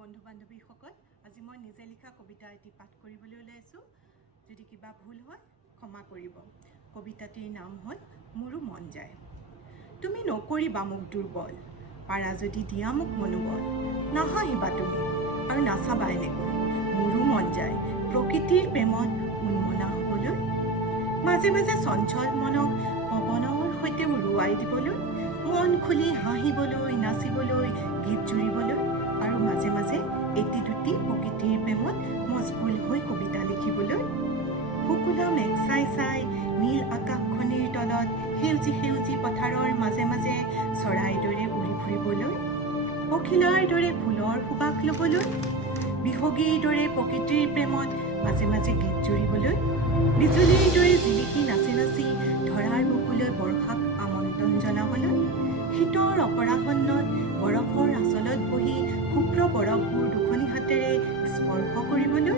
বন্ধু বান্ধৱীসকল, আজি মই নিজে লিখা কবিতা এটি পাঠ কৰিবলৈ ওলাইছোঁ। যদি কিবা ভুল হয় ক্ষমা কৰিব। কবিতাটিৰ নাম হ'ল মোৰো মন যায়। তুমি নকৰিবা মোক দুৰ্বল, পাৰা যদি দিয়া মোক মনোবল। নাহাঁহিবা তুমি আৰু নাচাবা এনেকৈ। মোৰো মন যায় প্ৰকৃতিৰ প্ৰেমত উন্মনা হ'বলৈ। মাজে মাজে চঞ্চল মনক পৱনৰ সৈতে উৰুৱাই দিবলৈ। মন খুলি হাঁহিবলৈ, নাচিবলৈ, গীত জুৰিবলৈ। আৰু মাজে মাজে এটি দুটি প্ৰকৃতিৰ প্ৰেমত মচগুল হৈ কবিতা লিখিবলৈ। শুকুলা মেঘ চাই চাই নীল আকাশখনিৰ তলত সেউজী সেউজী পথাৰৰ মাজে মাজে চৰাইৰ দৰে উৰি ফুৰিবলৈ। পখিলাৰ দৰে ফুলৰ সুবাস ল'বলৈ। বিহগীৰ দৰে প্ৰকৃতিৰ প্ৰেমত মাজে মাজে গীত জুৰিবলৈ। বিজুলীৰ দৰে জিলিকি নাচি নাচি ধৰাৰ বুকুলৈ বৰ্ষাক আমন্ত্ৰণ জনাবলৈ। শীতৰ অপৰাহ্নত বৰফৰ আঁচলত বহি শুভ্ৰ বৰফবোৰ দুখনি হাতেৰে স্পৰ্শ কৰিবলৈ।